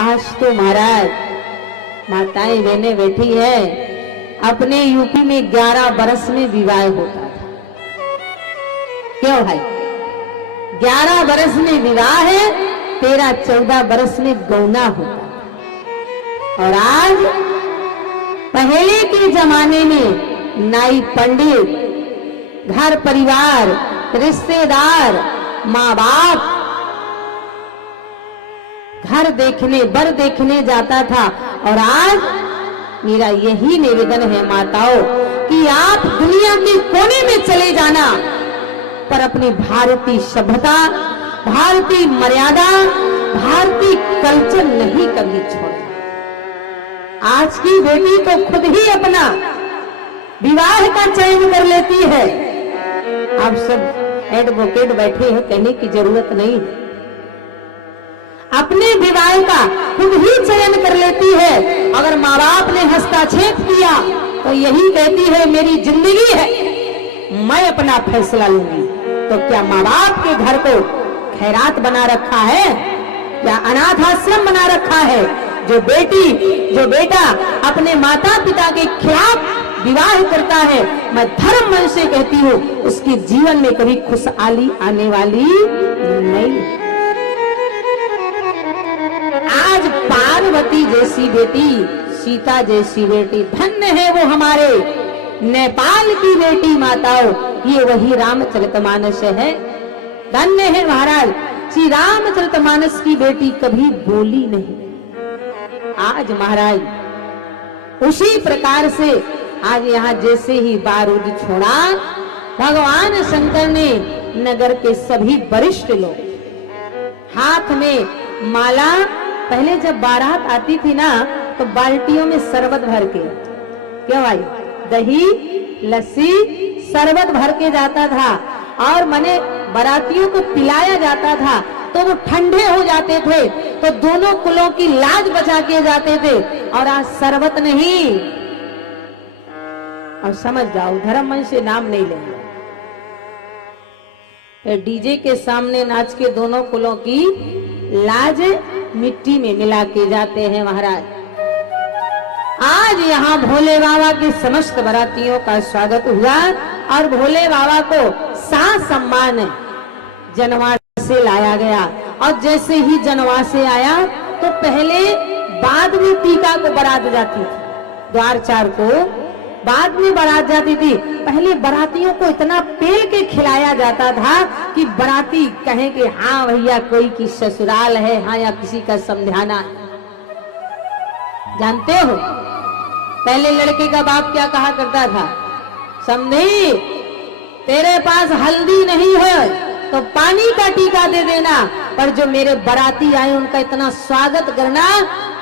आज तो महाराज माताएं बहनें बैठी है, अपने यूपी में 11 बरस में विवाह होता था। क्यों भाई? 11 बरस में विवाह है, 13-14 बरस में गौना होता था। और आज पहले के जमाने में नाई पंडित, घर परिवार, रिश्तेदार, माँ बाप घर देखने बर देखने जाता था। और आज मेरा यही निवेदन है माताओं कि आप दुनिया के कोने में चले जाना, पर अपनी भारतीय सभ्यता, भारतीय मर्यादा, भारतीय कल्चर नहीं कभी छोड़ना। आज की बेटी तो खुद ही अपना विवाह का चयन कर लेती है। आप सब एडवोकेट बैठे हैं, कहने की जरूरत नहीं है। अपने विवाह का खुद ही चयन कर लेती है। अगर माँ बाप ने हस्तक्षेप किया तो यही कहती है मेरी जिंदगी है, मैं अपना फैसला लूंगी। तो क्या माँ बाप के घर को खैरात बना रखा है या अनाथ आश्रम बना रखा है? जो बेटा अपने माता पिता के खिलाफ विवाह करता है, मैं धर्म मन से कहती हूँ उसके जीवन में कभी खुशहाली आने वाली नहीं। आज पार्वती जैसी बेटी, सीता जैसी बेटी, धन्य है वो हमारे नेपाल की बेटी माताओं। ये वही रामचरितमानस है। धन्य है महाराज, श्री रामचरितमानस की बेटी कभी बोली नहीं। आज महाराज उसी प्रकार से आज यहाँ जैसे ही बारूद छोड़ा, भगवान शंकर ने नगर के सभी वरिष्ठ लोग हाथ में माला, पहले जब बारात आती थी ना तो बाल्टियों में शरबत भर के, क्या भाई, दही लस्सी शरबत भर के जाता था और माने बारातियों को पिलाया जाता था तो वो ठंडे हो जाते थे, तो दोनों कुलों की लाज बचा के जाते थे। और आज शरबत नहीं, और समझ जाओ धर्म मन से नाम नहीं लेंगे, डीजे के सामने नाच के दोनों कुलों की लाज मिट्टी में मिला के जाते हैं महाराज। आज यहाँ भोले बाबा के समस्त बारातियों का स्वागत हुआ और भोले बाबा को साथ सम्मान जनवा से लाया गया। और जैसे ही जनवा से आया तो पहले बाद में टीका को बारात जाती थी, द्वार चार को बाद में बारात जाती थी। पहले बारातियों को इतना पेल के खिलाया जाता था कि बाराती कहें कि हाँ भैया कोई की ससुराल है, हाँ या किसी का समझाना है। जानते हो पहले लड़के का बाप क्या कहा करता था? समझी, तेरे पास हल्दी नहीं है तो पानी का टीका दे देना, पर जो मेरे बाराती आए उनका इतना स्वागत करना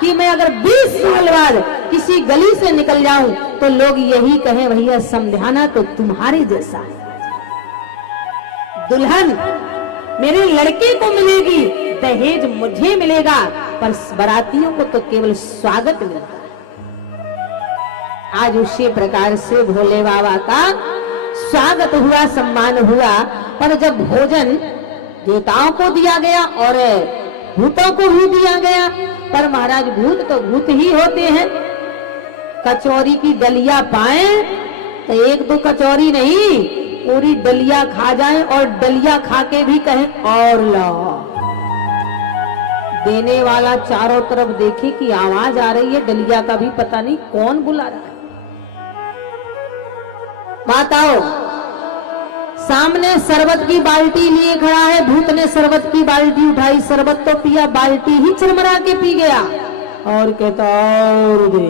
कि मैं अगर 20 साल बाद किसी गली से निकल जाऊं तो लोग यही कहें भैया समझाना तो तुम्हारे जैसा है। दुल्हन मेरे लड़के को मिलेगी, दहेज मुझे मिलेगा, पर बारातियों को तो केवल स्वागत मिलता है। आज उसी प्रकार से भोले बाबा का स्वागत हुआ, सम्मान हुआ। पर जब भोजन देवताओं को दिया गया और भूतों को भी दिया गया, पर महाराज भूत तो भूत ही होते हैं। कचौरी की डलिया पाए तो एक दो कचौरी नहीं, पूरी डलिया खा जाए और डलिया खा के भी कहें और लाओ। देने वाला चारों तरफ देखे कि आवाज आ रही है, डलिया का भी पता नहीं कौन बुला रहा है। माताओं सामने शरबत की बाल्टी लिए खड़ा है, भूत ने शरबत की बाल्टी उठाई, शरबत तो पिया, बाल्टी ही चरमरा के पी गया और कहता और दे।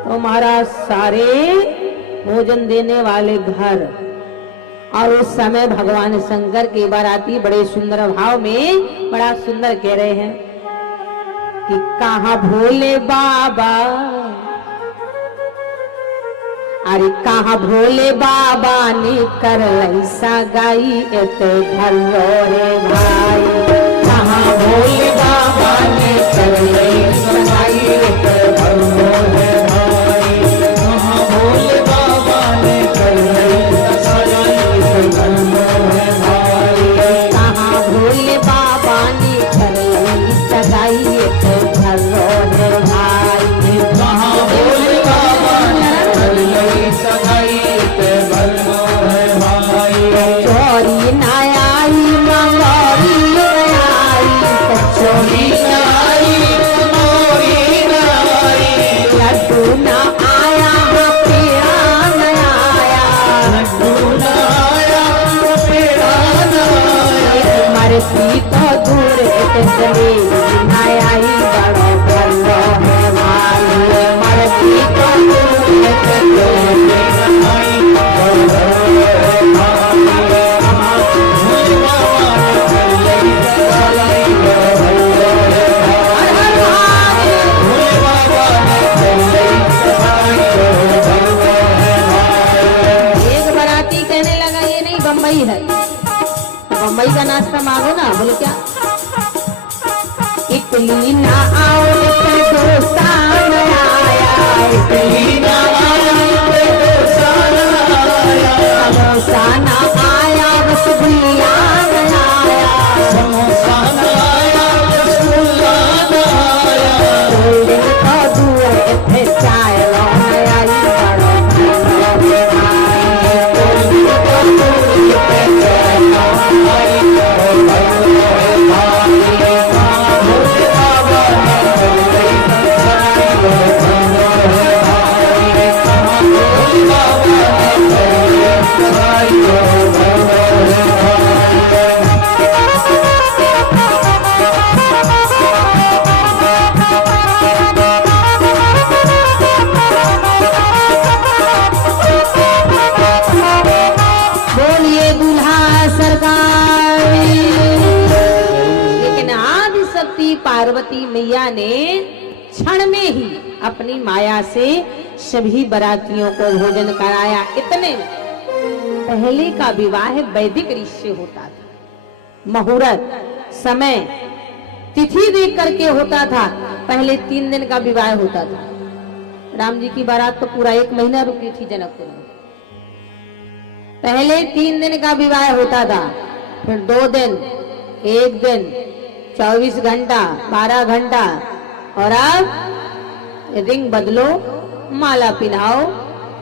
तो महाराज सारे भोजन देने वाले घर, और उस समय भगवान शंकर के बाराती बड़े सुंदर भाव में बड़ा सुंदर कह रहे हैं कि कहाँ भोले बाबा, अरे कहाँ भोले बाबा ने कर ऐसा गाई एते घरो रे भाई। कहाँ भोले बाबा ने कर ऐसा गाई एते घरो रे भाई। कहाँ भोले बाबा ने कर ऐसा गाई एते घरो रे भाई। कहाँ भोले बाबा ने कर ऐसा गाई लड्डू ना आया पेड़ा न आया, मरती तो दूर चली न आई बड़ो बल्लो है माई, मरती तो दूर चली बम्बई है, बम्बई का नाश्ता मांगो ना, बोले क्या इडली ना आओ डोसा न आया, इडली ना आया समोसा ना आया रसगुल्ला न आया, समोसा न आया रसगुल्ला न आया, कोल्ड ड्रिंक का दूर थे चाय लो न आई बड़ो पार्वती मैया ने क्षण में ही अपनी माया से सभी बरातियों को भोजन कराया। इतने पहले का विवाह वैदिक रीत से होता था, मुहूर्त समय तिथि देख करके होता था। पहले 3 दिन का विवाह होता था। राम जी की बारात तो पूरा 1 महीना रुकी थी जनकपुर में। पहले 3 दिन का विवाह होता था, फिर 2 दिन, 1 दिन, 24 घंटा, 12 घंटा, और अब रिंग बदलो, माला पिनाओ,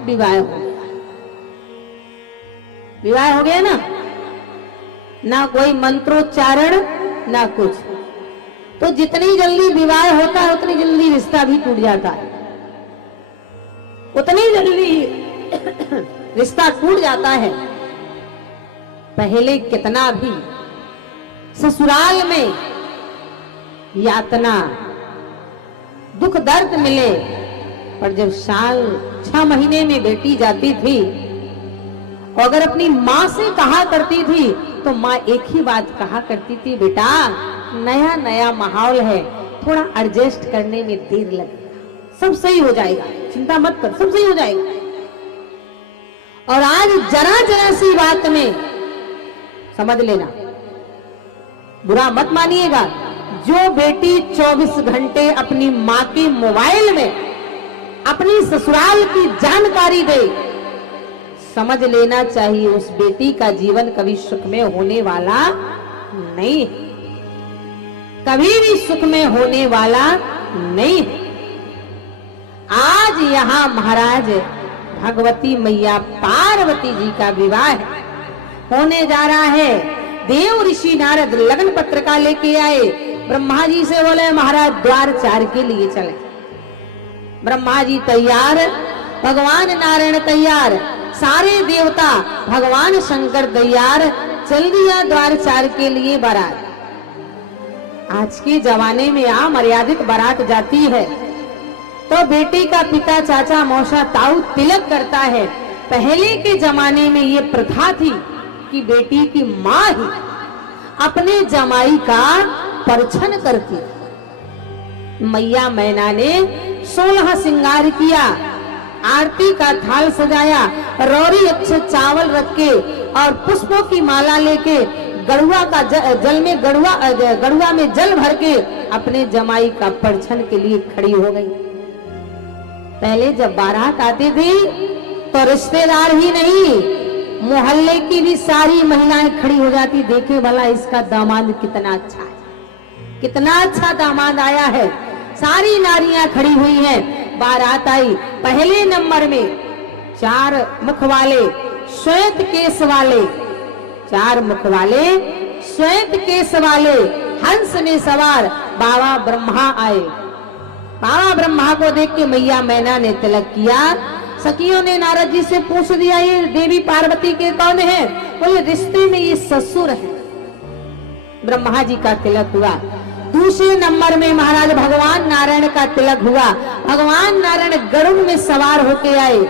विवाह हो गया। विवाह हो गया ना, ना कोई मंत्रोच्चारण ना कुछ। तो जितनी जल्दी विवाह होता है उतनी जल्दी रिश्ता भी टूट जाता है, उतनी जल्दी रिश्ता टूट जाता है। पहले कितना भी ससुराल में यातना दुख दर्द मिले, पर जब साल 6 महीने में बेटी जाती थी, अगर अपनी माँ से कहा करती थी तो माँ एक ही बात कहा करती थी, बेटा नया नया माहौल है, थोड़ा एडजस्ट करने में देर लगेगा, सब सही हो जाएगा, चिंता मत कर, सब सही हो जाएगा। और आज जरा जरा सी बात में समझ लेना, बुरा मत मानिएगा, जो बेटी 24 घंटे अपनी माँ के मोबाइल में अपनी ससुराल की जानकारी दे, समझ लेना चाहिए उस बेटी का जीवन कभी सुख में होने वाला नहीं है, कभी भी सुख में होने वाला नहीं है। आज यहाँ महाराज भगवती मैया पार्वती जी का विवाह होने जा रहा है। देव ऋषि नारद लगन पत्रिका लेके आए, ब्रह्मा जी से बोले महाराज द्वार 4 के लिए चले। ब्रह्मा जी तैयार, भगवान नारायण तैयार, सारे देवता, भगवान शंकर तैयार, चल दिया द्वार 4 के लिए बारात। आज के जमाने में मर्यादित बारात जाती है तो बेटी का पिता, चाचा, मौसा, ताऊ तिलक करता है। पहले के जमाने में ये प्रथा थी कि बेटी की माँ ही अपने जमाई का परछन करती। मैया मैना ने 16 श्रृंगार किया, आरती का थाल सजाया, रौरी अच्छे चावल रख के और पुष्पों की माला लेके गड़ुआ का जल में गड़ुआ में जल भर के अपने जमाई का परछन के लिए खड़ी हो गई। पहले जब बारात आती थी तो रिश्तेदार ही नहीं, मोहल्ले की भी सारी महिलाएं खड़ी हो जाती, देखे भला इसका दामाद कितना अच्छा है, कितना अच्छा दामाद आया है। सारी नारियां खड़ी हुई हैं। बारात आई, पहले नंबर में 4 मुख वाले श्वेत केस वाले, 4 मुख वाले श्वेत केस वाले हंस में सवार बाबा ब्रह्मा आए। बाबा ब्रह्मा को देख के मैया मैना ने तिलक किया। सखियों ने नारद जी से पूछ दिया, ये देवी पार्वती के कौन है? बोले रिश्ते में ये ससुर है। ब्रह्मा जी का तिलक हुआ। दूसरे नंबर में महाराज भगवान नारायण का तिलक हुआ। भगवान नारायण गरुड़ में सवार होके आए।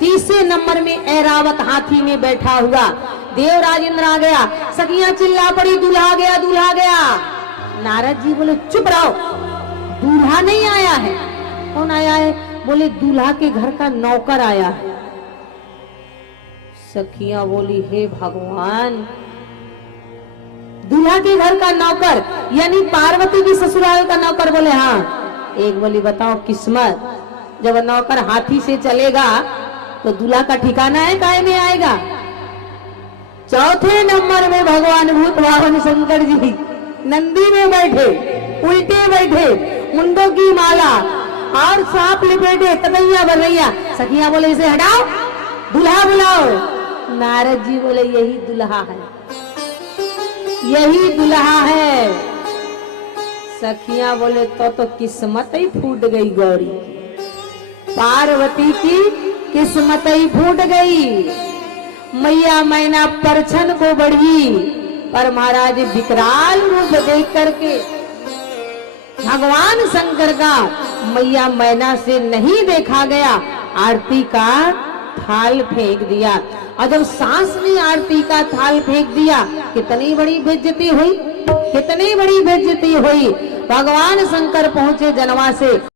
तीसरे नंबर में ऐरावत हाथी में बैठा हुआ। देवराज इंद्र आ गया। सखियां चिल्ला पड़ी, दूल्हा गया, दूल्हा गया। नारद जी बोले चुप रहो, दूल्हा नहीं आया है। कौन आया है? बोले दूल्हा के घर का नौकर आया है। सखियां बोली हे भगवान, दूल्हा के घर का नौकर यानी पार्वती की ससुराल का नौकर? बोले हाँ। एक बोली बताओ किस्मत, जब नौकर हाथी से चलेगा तो दूल्हा का ठिकाना है, काहे में आएगा? चौथे नंबर में भगवान भूत वाहन शंकर जी नंदी में बैठे, उल्टे बैठे, मुंडों की माला और सांप लिपेटे, तबैया बरैया। सखियां बोले इसे हटाओ, दूल्हा बुलाओ। नारद जी बोले यही दूल्हा है, यही दूल्हा है। सखियां बोले तो किस्मत ही फूट गई गौरी, पार्वती की किस्मत ही फूट गई। मैया मैना परछन को बढ़ी, पर महाराज विकराल रूप देख करके भगवान शंकर का मैया मैना से नहीं देखा गया। आरती का थाल फेंक दिया, और जब सास ने आरती का थाल फेंक दिया, कितनी बड़ी बेइज्जती हुई, कितनी बड़ी बेइज्जती हुई। भगवान शंकर पहुंचे जनवा से।